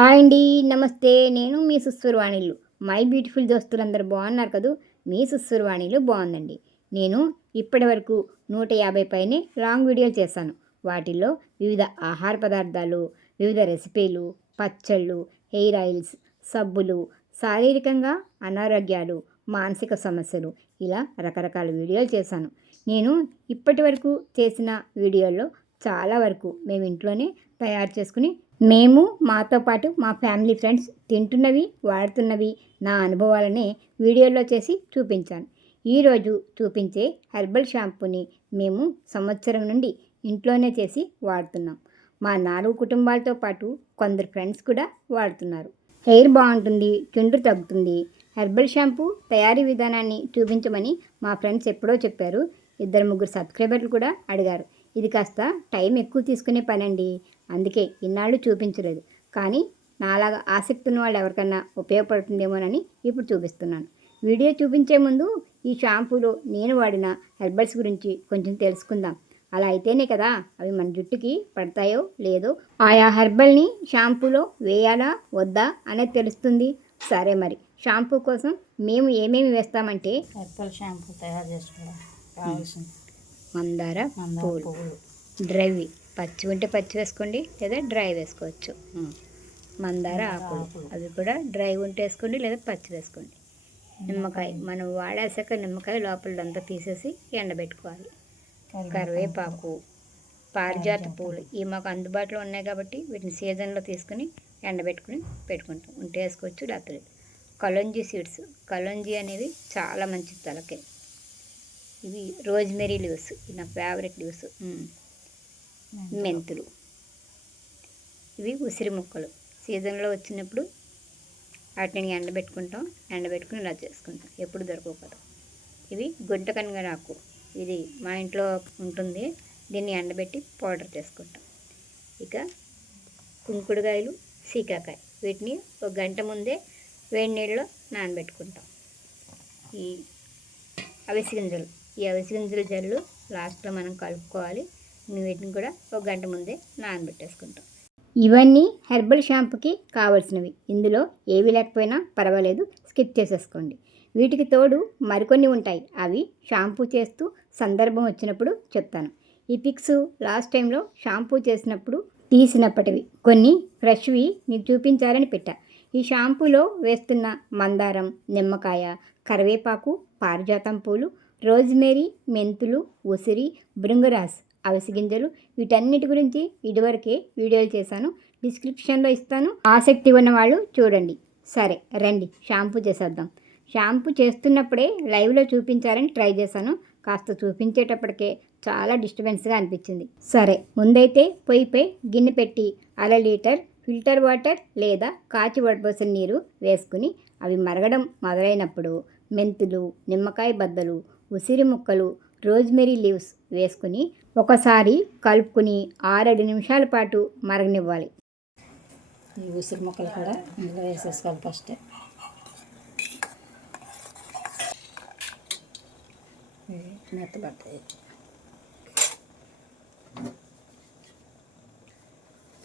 Hi అండి, నమస్తే. నేను మీ సుస్వరవాణిలు. మై బ్యూటిఫుల్ దోస్తులందరూ బాగున్నారు కదూ. మీ సుస్వరవాణిలు బాగుందండి. నేను ఇప్పటి వరకు 150 పైనే లాంగ్ వీడియోలు చేశాను. వాటిల్లో వివిధ ఆహార పదార్థాలు, వివిధ రెసిపీలు, పచ్చళ్ళు, హెయిర్ ఆయిల్స్, సబ్బులు, శారీరకంగా అనారోగ్యాలు, మానసిక సమస్యలు, ఇలా రకరకాల వీడియోలు చేశాను. నేను ఇప్పటి వరకు చేసిన వీడియోల్లో చాలా వరకు మేము ఇంట్లోనే తయారు చేసుకుని మేము మాతో పాటు మా ఫ్యామిలీ ఫ్రెండ్స్ తింటున్నవి, వాడుతున్నవి, నా అనుభవాలనే వీడియోలో చేసి చూపించాను. ఈరోజు చూపించే హెర్బల్ షాంపూని మేము సంవత్సరం నుండి ఇంట్లోనే చేసి వాడుతున్నాం. మా 4 కుటుంబాలతో పాటు కొందరు ఫ్రెండ్స్ కూడా వాడుతున్నారు. హెయిర్ బాగుంటుంది, చుండ్రు తగ్గుతుంది. హెర్బల్ షాంపూ తయారీ విధానాన్ని చూపించమని మా ఫ్రెండ్స్ ఎప్పుడో చెప్పారు. 2-3 సబ్స్క్రైబర్లు కూడా అడిగారు. ఇది కాస్త టైం ఎక్కువ తీసుకునే పనండి, అందుకే ఇన్నాళ్ళు చూపించలేదు. కానీ నాలాగా ఆసక్తి ఉన్న వాళ్ళు ఎవరికన్నా ఉపయోగపడుతుందేమోనని ఇప్పుడు చూపిస్తున్నాను. వీడియో చూపించే ముందు ఈ షాంపూలో నేను వాడిన హెర్బల్స్ గురించి కొంచెం తెలుసుకుందాం. అలా అయితేనే కదా అవి మన జుట్టుకి పడతాయో లేదో, ఆయా హెర్బల్ని షాంపూలో వేయాలా వద్దా అనేది తెలుస్తుంది. సరే, మరి షాంపూ కోసం మేము ఏమేమి వేస్తామంటే, హెర్బల్ షాంపూ తయారు చేసుకోవడం కావాల్సిన మందార పూలు డ్రైవి, పచ్చి ఉంటే పచ్చి వేసుకోండి, లేదా డ్రై వేసుకోవచ్చు. మందార ఆకులు, అవి కూడా డ్రై ఉంటే వేసుకోండి లేదా పచ్చి వేసుకోండి. నిమ్మకాయ, మనం వాడేసాక నిమ్మకాయ లోపలంతా తీసేసి ఎండబెట్టుకోవాలి. కరివేపాకు, పారిజాత పూలు, ఇవి మాకు అందుబాటులో ఉన్నాయి కాబట్టి వీటిని సీజన్లో తీసుకుని ఎండబెట్టుకుని పెట్టుకుంటాం. ఉంటే వేసుకోవచ్చు, లేకపోతే. కలోంజీ సీడ్స్, కలోంజీ అనేవి చాలా మంచి తలకి. ఇవి రోజ్మెరీ లీవ్స్, ఇది నా ఫేవరెట్ లీవ్స్. మెంతులు, ఇవి ఉసిరి ముక్కలు. సీజన్లో వచ్చినప్పుడు వాటిని ఎండబెట్టుకుంటాం, ఎండబెట్టుకుని ఇలా చేసుకుంటాం, ఎప్పుడు దొరకవు కదా. ఇవి గుంటకనగరాకు, ఇది మా ఇంట్లో ఉంటుంది, దీన్ని ఎండబెట్టి పౌడర్ చేసుకుంటాం. ఇక కుంకుడుకాయలు, సీకాకాయ, వీటిని 1 గంట ముందే వేడి నీళ్ళలో నానబెట్టుకుంటాం. ఈ అవిసె గింజలు, ఈ అవిసె గింజల జల్లు లాస్ట్లో మనం కలుపుకోవాలి. వీటిని కూడా 1 గంట ముందే నానబెట్టేసుకుంటాం. ఇవన్నీ హెర్బల్ షాంపూకి కావాల్సినవి. ఇందులో ఏవి లేకపోయినా పర్వాలేదు, స్కిప్ చేసేసుకోండి. వీటికి తోడు మరికొన్ని ఉంటాయి, అవి షాంపూ చేస్తూ సందర్భం వచ్చినప్పుడు చెప్తాను. ఈ పిక్స్ లాస్ట్ టైంలో షాంపూ చేసినప్పుడు తీసినప్పటివి, కొన్ని ఫ్రెష్వి మీకు చూపించాలని పెట్టా. ఈ షాంపూలో వేస్తున్న మందారం, నిమ్మకాయ, కరివేపాకు, పారిజాతం పూలు, రోజ్మెరీ, మెంతులు, ఉసిరి, భృంగరాజ్, అవిసె గింజలు, వీటన్నిటి గురించి ఇదివరకే వీడియోలు చేశాను, డిస్క్రిప్షన్లో ఇస్తాను. ఆసక్తి ఉన్న వాళ్ళు చూడండి. సరే రండి షాంపూ చేసేద్దాం. షాంపూ చేస్తున్నప్పుడే లైవ్లో చూపించాలని ట్రై చేశాను. కాస్త చూపించేటప్పటికే చాలా డిస్టర్బెన్స్గా అనిపించింది. సరే, ముందైతే పొయ్యిపై గిన్నె పెట్టి 1/2 లీటర్ ఫిల్టర్ వాటర్ లేదా కాచి వడపోసిన నీరు వేసుకుని అవి మరగడం మొదలైనప్పుడు మెంతులు, నిమ్మకాయ బద్దలు, ఉసిరి ముక్కలు, రోజ్మెరీ లీవ్స్ వేసుకుని ఒకసారి కలుపుకుని 6-7 నిమిషాల పాటు మరగనివ్వాలి. ఈ ఉసిరి ముక్కలు కూడా ఇందులో వేసేసుకోవాలి. ఫస్ట్ మెత్తబడతాయి.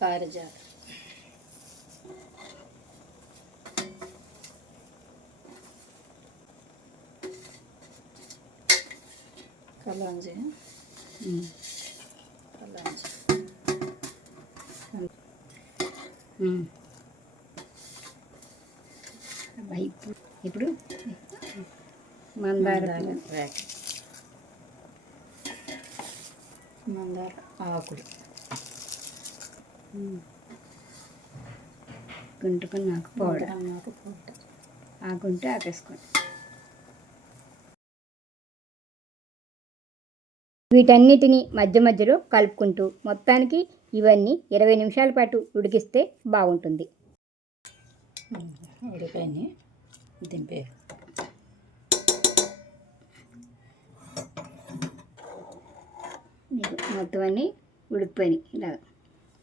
పారిజాత, కలాంజీ, ఇప్పుడు మందార ఆకులు, గుంటుకుని నాకు పౌడర్, ఆకుంటే ఆపేసుకోండి. వీటన్నిటిని మధ్య మధ్యలో కలుపుకుంటూ మొత్తానికి ఇవన్నీ 20 నిమిషాల పాటు ఉడికిస్తే బాగుంటుంది. ఉడికాయని దింపే మొత్తం అన్నీ ఉడికిపోయినాయి. ఇలా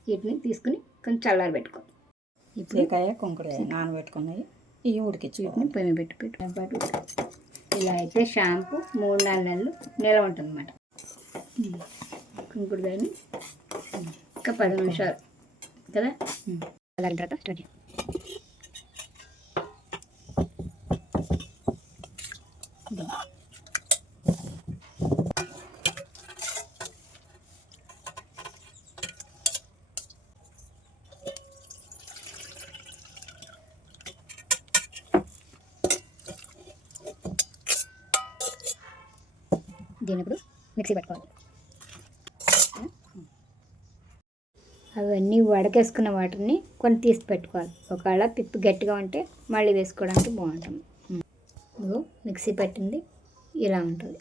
వీటిని తీసుకుని కొంచెం చల్లారి పెట్టుకో. ఇప్పుడుకాయ కుంకుడుకాయ నానబెట్టుకున్నాయి, ఇవి ఉడికించి వీటిని పొయ్యి పెట్టి ఇలా అయితే షాంపూ 3-4 నెలలు నిలవ ఉంటుంది అన్నమాట. కుంకుడుకాయని ఇంకా 10 నిమిషాలు కదా, అలాంటి తర్వాత స్టార్ట్ చేయాలి. దీన్ని ఇప్పుడు మిక్సీ పట్టుకోవాలి. అవన్నీ వడకేసుకున్న వాటర్ని కొన్ని తీసి పెట్టుకోవాలి. ఒకవేళ పిప్పి గట్టిగా ఉంటే మళ్ళీ వేసుకోవడానికి బాగుంటుంది. ఇదిగో మిక్సీ పట్టింది ఇలా ఉంటుంది.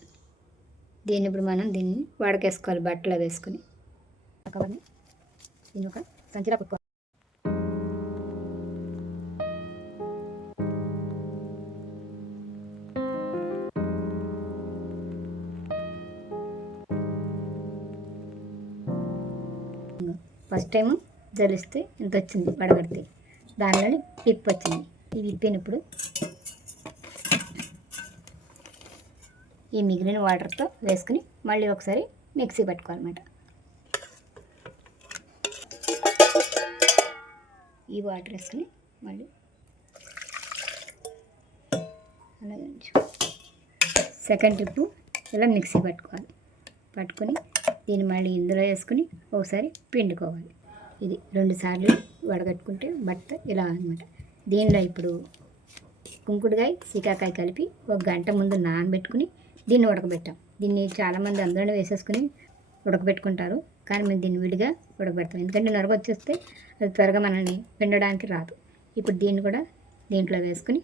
దీన్ని ఇప్పుడు మనం దీన్ని వడకేసుకోవాలి బట్టలో వేసుకొని. దీన్ని ఒక సంచిలో పెట్టుకోవాలి. ఫస్ట్ టైం జలిస్తే ఇంత వచ్చింది వడగడితే, దానిలోని పిప్ వచ్చింది. ఇది విప్పినప్పుడు ఈ మిగిలిన వాటర్తో వేసుకుని మళ్ళీ ఒకసారి మిక్సీ పట్టుకోవాలన్నమాట. ఈ వాటర్ వేసుకుని మళ్ళీ అలాగే సెకండ్ ట్రిప్ ఇలా మిక్సీ పట్టుకోవాలి. పట్టుకొని దీన్ని మళ్ళీ ఇందులో వేసుకుని ఒకసారి పిండుకోవాలి. ఇది 2 సార్లు వడగట్టుకుంటే బట్ట ఇలా అనమాట. దీనిలో ఇప్పుడు కుంకుడుకాయ సీకాకాయ కలిపి 1 గంట ముందు నానబెట్టుకుని దీన్ని ఉడకబెట్టాం. దీన్ని చాలామంది అందులోనే వేసేసుకుని ఉడకబెట్టుకుంటారు, కానీ మేము దీన్ని విడిగా ఉడకబెడతాం. ఎందుకంటే నొరగ వచ్చేస్తే అది త్వరగా మనల్ని పిండడానికి రాదు. ఇప్పుడు దీన్ని కూడా దీంట్లో వేసుకుని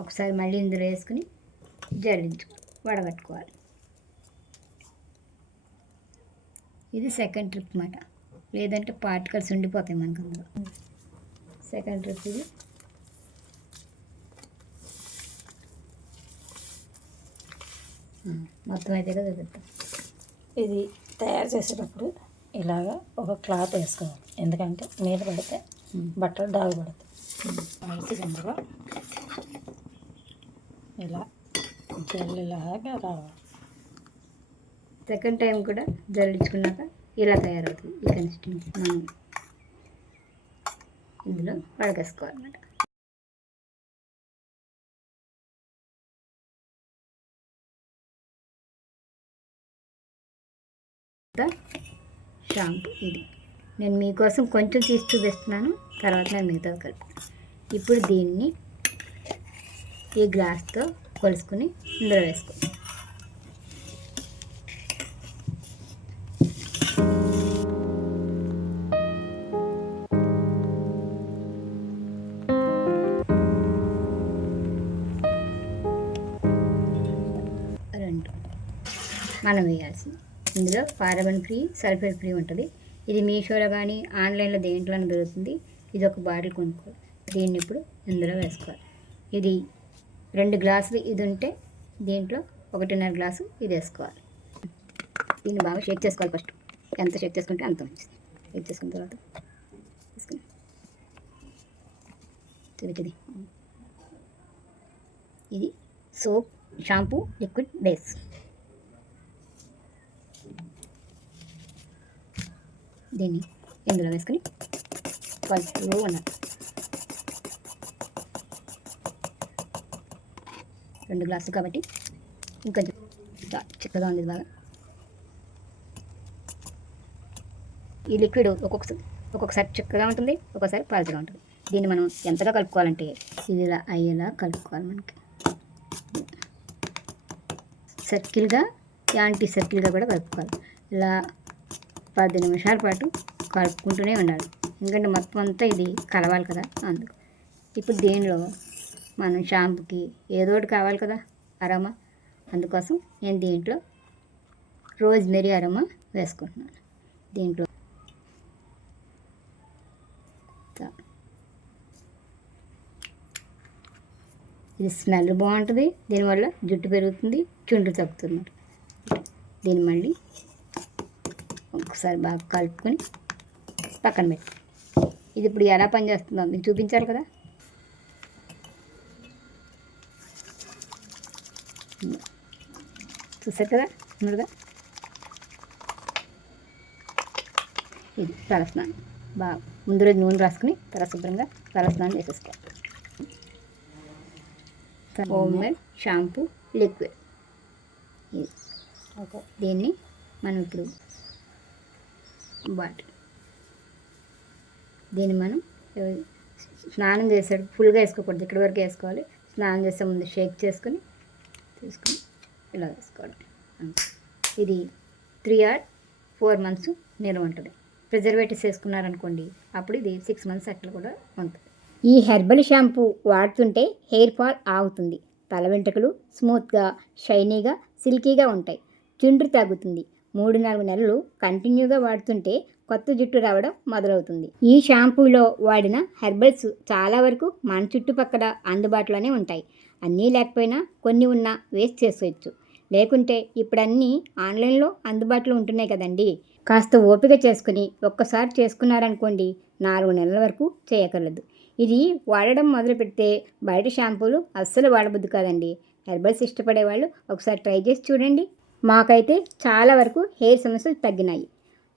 ఒకసారి మళ్ళీ ఇందులో వేసుకుని జల్లించు వడగట్టుకోవాలి. ఇది సెకండ్ ట్రిప్ అన్నమాట. లేదంటే పార్టికల్స్ ఉండిపోతాయి మనకు అందులో. సెకండ్ ట్రిప్ ఇది. మొత్తం అయితే కదా చెప్తాం. ఇది తయారు చేసేటప్పుడు ఇలాగా ఒక క్లాత్ వేసుకోవాలి, ఎందుకంటే మీద పడితే బట్టలు దాగు పడతాయి. అందులో ఇలా జల్లిలాగా రావాలి. సెకండ్ టైం కూడా జల్లించుకున్నాక ఇలా తయారవుతుంది. ఈ కన్సిస్టెన్సీ మనం ఇందులో వడకేసుకోవాలన్నమాట. షాంపూ ఇది నేను మీకోసం కొంచెం తీసి చూపిస్తున్నాను, తర్వాత నేను మిగతా కలుపుతాను. ఇప్పుడు దీన్ని ఈ గ్లాస్తో కొలుసుకుని ఇందులో వేసుకోవాలి. మనం వేయాల్సింది ఇందులో పారాబెన్ ఫ్రీ, సల్ఫేట్ ఫ్రీ ఉంటుంది. ఇది మీషోలో కానీ ఆన్లైన్లో దేంట్లోనే దొరుకుతుంది. ఇది ఒక బాటిల్ కొనుక్కోవాలి. దీన్ని ఇప్పుడు ఇందులో వేసుకోవాలి. ఇది 2 గ్లాసులు ఇది ఉంటే దీంట్లో 1.5 గ్లాసు ఇది వేసుకోవాలి. దీన్ని బాగా షేక్ చేసుకోవాలి. ఫస్ట్ ఎంత షేక్ చేసుకుంటే అంత మంచిది. షేక్ చేసుకున్న తర్వాత తీసుకుని చూపించింది. ఇది సోప్, షాంపూ, లిక్విడ్ బేస్. దీన్ని ఇందులో వేసుకుని కలుపుతూ ఉండాలి. 2 గ్లాసులు కాబట్టి ఇంకొంచెం చిక్కగా ఉంది బాగా. ఈ లిక్విడ్ ఒక్కొక్కసారి చిక్కగా ఉంటుంది, ఒక్కొక్కసారి పలచగా ఉంటుంది. దీన్ని మనం ఎంతగా కలుపుకోవాలంటే ఇది ఇలా అయ్యేలా కలుపుకోవాలి. మనకి సర్కిల్గా, యాంటీ సర్కిల్గా కూడా కలుపుకోవాలి. ఇలా 10 నిమిషాల పాటు కలుపుకుంటూనే ఉండాలి, ఎందుకంటే మొత్తం అంతా ఇది కలవాలి కదా అందుకు. ఇప్పుడు దీనిలో మనం షాంపూకి ఏదో ఒకటి కావాలి కదా అరోమా, అందుకోసం నేను దీంట్లో రోజ్మెరీ అరోమా వేసుకుంటున్నాను. దీంట్లో ఇది స్మెల్ బాగుంటుంది, దీనివల్ల జుట్టు పెరుగుతుంది, చుండ్రు తగ్గుతుంది. దీన్ని మళ్ళీ ఒకసారి బాగా కలుపుకొని పక్కన పెట్టి ఇది ఇప్పుడు ఎలా పనిచేస్తుందో మీకు చూపించాలి కదా. చూసారు కదా ముందుగా ఇది తలస్నానం బాగా ముందు రోజు నూనె రాసుకుని తర్వాత శుభ్రంగా తలస్నానం చేసేసుకోవాలి. హోమ్ మేడ్ షాంపూ లిక్విడ్ ఇది. ఓకే. దీన్ని మనం ఇప్పుడు బాటిల్ దీన్ని మనం స్నానం చేసాడు ఫుల్గా వేసుకోకూడదు, ఇక్కడి వరకు వేసుకోవాలి. స్నానం చేసే ముందు షేక్ చేసుకుని తీసుకుని ఇలా వేసుకోవడం. ఇది 3 or 4 months నిల్వ ఉంటుంది. ప్రిజర్వేటివ్స్ వేసుకున్నారనుకోండి అప్పుడు ఇది 6 months అట్లా కూడా ఉంటుంది. ఈ హెర్బల్ షాంపూ వాడుతుంటే హెయిర్ ఫాల్ ఆగుతుంది, తల వెంట్రుకలు స్మూత్గా షైనీగా సిల్కీగా ఉంటాయి, చుండ్రు తగ్గుతుంది. 3-4 నెలలు కంటిన్యూగా వాడుతుంటే కొత్త జుట్టు రావడం మొదలవుతుంది. ఈ షాంపూలో వాడిన హెర్బల్స్ చాలా వరకు మన చుట్టుపక్కల అందుబాటులోనే ఉంటాయి. అన్నీ లేకపోయినా కొన్ని ఉన్నా వేస్ట్ చేసుకోవచ్చు. లేకుంటే ఇప్పుడు అన్నీ ఆన్లైన్లో అందుబాటులో ఉంటున్నాయి కదండి. కాస్త ఓపిక చేసుకుని ఒక్కసారి చేసుకున్నారనుకోండి 4 నెలల వరకు చేయక్కర్లేదు. ఇది వాడడం మొదలు పెడితే బయట షాంపూలు అస్సలు వాడబుద్ది కాదండి. హెర్బల్స్ ఇష్టపడే వాళ్ళు ఒకసారి ట్రై చేసి చూడండి. మాకైతే చాలా వరకు హెయిర్ సమస్యలు తగ్గినాయి.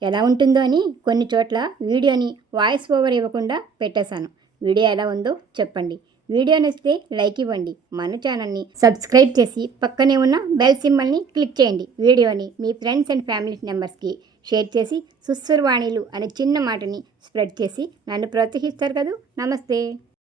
ఎలా ఉంటుందో అని కొన్ని చోట్ల వీడియోని వాయిస్ ఓవర్ ఇవ్వకుండా పెట్టేశాను. వీడియో ఎలా ఉందో చెప్పండి. వీడియో నచ్చితే లైక్ ఇవ్వండి. మన ఛానల్ని సబ్స్క్రైబ్ చేసి పక్కనే ఉన్న బెల్ సింబల్ని క్లిక్ చేయండి. వీడియోని మీ ఫ్రెండ్స్ అండ్ ఫ్యామిలీ మెంబర్స్కి షేర్ చేసి సుస్సురవాణిలు అనే చిన్న మాటని స్ప్రెడ్ చేసి నన్ను ప్రోత్సహిస్తారు కదా. నమస్తే.